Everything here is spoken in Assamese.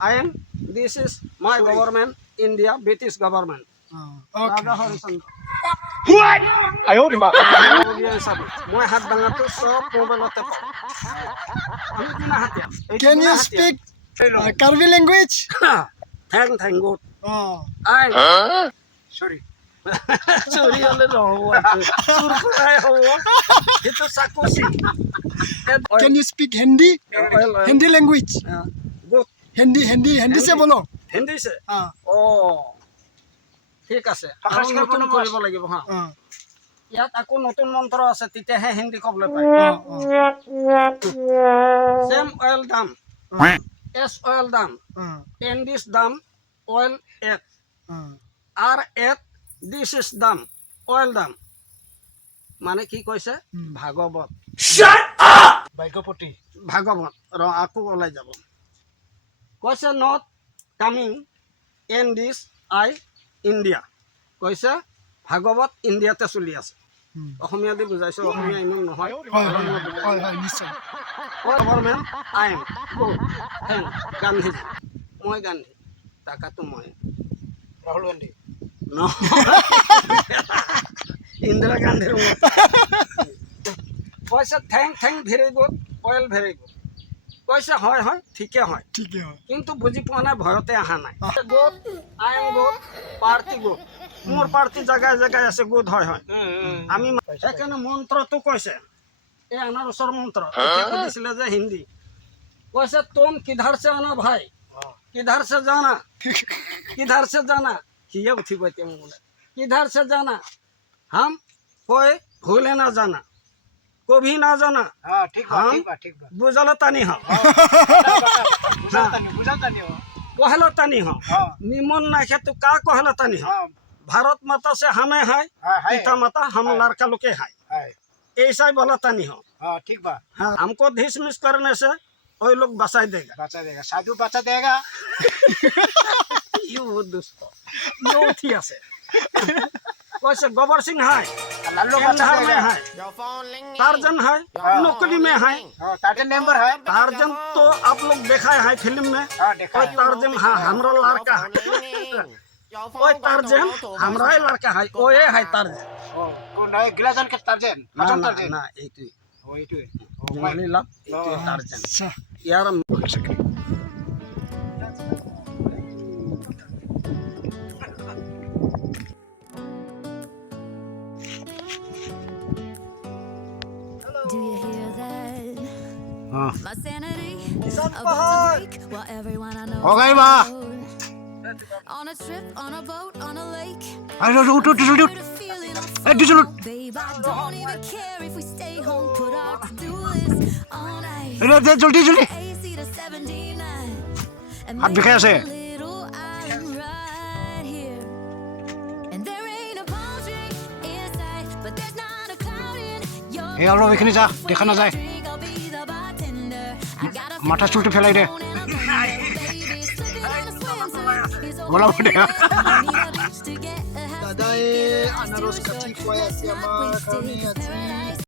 I am. This is my government, India, British government. Raja Harishchandra. What? 哎呦我的妈！ মই হাত ভাঙাটো সব মোবাইলতে পাওঁ আমি কিনা Hatiya Can you speak Karbi language? Thank good. I Sorry. চুরি হলে নহব চুৰ কৰাই হ'ব সেইটো চাকুচি Can you speak Hindi? Hindi language. good Hindi से बोलो. হিন্দী সে हाँ. অ ঠিক আছে আৰু নতুন কৰিব লাগিব হা ইয়াত আকৌ নতুন মন্ত্ৰ আছে তেতিয়াহে হিন্দী ক'বলৈ পায় চেম অইল দাম এছ অইল দাম এনডিছ দাম অইল এট আর এট দিস ইজ দাম অইল দাম মানে কি কৈছে ভাগৱত ভাগ্যপতি ভাগৱত আকৌ ওলাই যাব কৈছে not coming N this I India কৈছে ভাগৱত ইণ্ডিয়াতে চলি আছে অসমীয়া দি বুজাইছো অসমীয়া ইমান নহয় নিশ্চয়. গভৰ্ণমেণ্ট আই এম গান্ধীজী মই গান্ধী টাকাটো মই ৰাহুল গান্ধী ইন্দিৰা গান্ধীৰ কৈছে thank very good oil very good কৈছে হয় ঠিকে হয় কিন্তু বুজি পোৱা নাই ভয়তে অহা নাই good I am good party good মোৰ পাৰ্টি জেগাই জেগাই আছে গুড হয় আমি সেইকাৰণে মন্ত্ৰটো কৈছে এই আনাৰসৰ মন্ত্ৰ সুধিছিলে যে হিন্দী কৈছে তুম কিধাৰ से आना भाई किधर से जाना किए उठिब এতিয়া মোক বোলে किधर से जाना हम कोई भूले ना जाना कभी ना जाना हां ठीक बा ठीक बा बुझलतानी हो बुझलतानी हो कहलतानी हो निमन ना है तो का कहलतानी हो भारत माता से हमें है पिता माता हम लड़का लोग के है ऐसा ही बोलतानी हो हां ठीक बा हाँ हमको धीस मिस करने से वही लोग बचा देगा साधु बचा देगा यू दोस्त यो थी আছে कैसे गोबर सिंह है लालू बचा में है टार्जन है नौकरी में है टार्जन नंबर है टार्जन तो आप लोग देखा है फिल्म में कोई टार्जन हाँ हमारा लड़का है कोई टार्जन हमारा ही लड़का है वो ये है टार्जन कौन है गिलाजन के टार्जन ना ना ये तो जंगली लाभ ये टार्जन यार Do you hear that? हाँ My sanity किसान about पहाड़ to break while everyone I know हो गई is बा। alone. On a trip, on a boat, on a lake. अरे उठ Where the feeling of A diesel babe, I don't even care if we stay home, put our to-do list all night. अरे जल्दी AC to 79 and हाथ दिखाया से make a little island right here. And there ain't a palm tree in sight, but there's not a cloud in your ए অলপ এখানে যা দেখা না যায় drink. I'll be the bartender. I got a মাথা চুলটে ফেলাই দে বলা বলে দাদাই আনাৰস কাটি খুৱাই আছে আমাৰ কাৰণে আজি